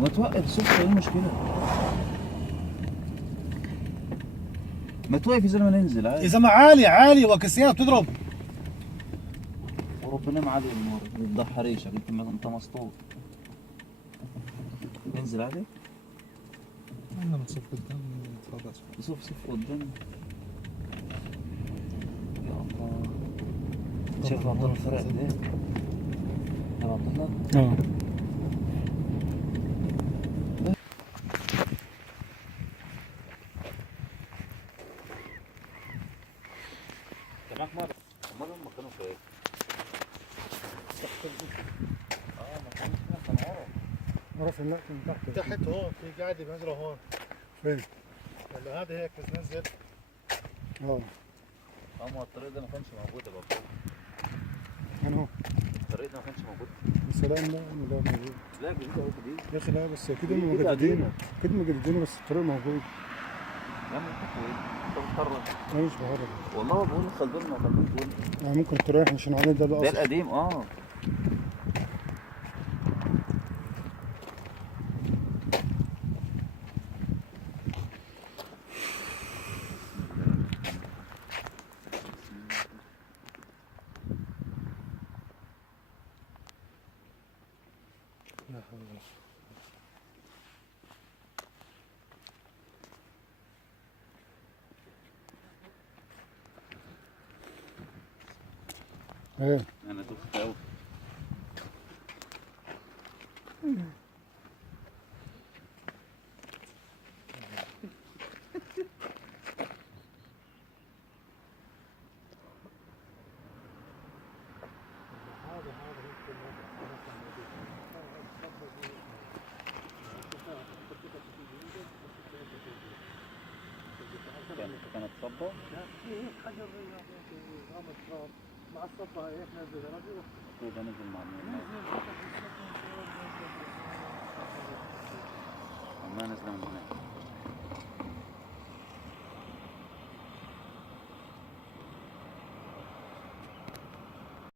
ما توقف صف، ايه المشكلة؟ ما توقف يا زلمة ننزل عادي. يا زلمه عالي عالي وكسيات بتضرب. وربنا معلي النور بتضحى ريشك، انت مسطول. ننزل عادي؟ انا بتصف قدام تفضل. صف قدام. يا الله. شايف عبد الله فرق قد ايه؟ يا عبد الله. اه معاك مرة. مرة هم كانوا في ايه؟ مكان كان ورا. عرف النقل من تحت. تحت هون في قاعدة بنزله هون. فين؟ ولا هذا هيك بنزل. اه ما الطريق ده ما كانش موجود يا بابا. انا هو الطريق ده ما كانش موجود. السلام لا لا موجود. لا جديد اهو جديد. يا اخي لا بس اكيد دي هم كده مجددينه. قديمة. اكيد مجددينه بس الطريق موجود. يا عم انت ايه؟ انت بتهرج. انا مش بهرب. والله ما بقول لك خلدون تقول. يعني ممكن الطريق احنا عشان عليه ده ده بقى القديم لا حول ولا قوة. ايه انا دخت قوي. كانت صبة؟ لا في هيك حجر رمل تراب مع الصبة هيك نزل رجل. اكيد نزل مع مين؟ ما نزل من هناك.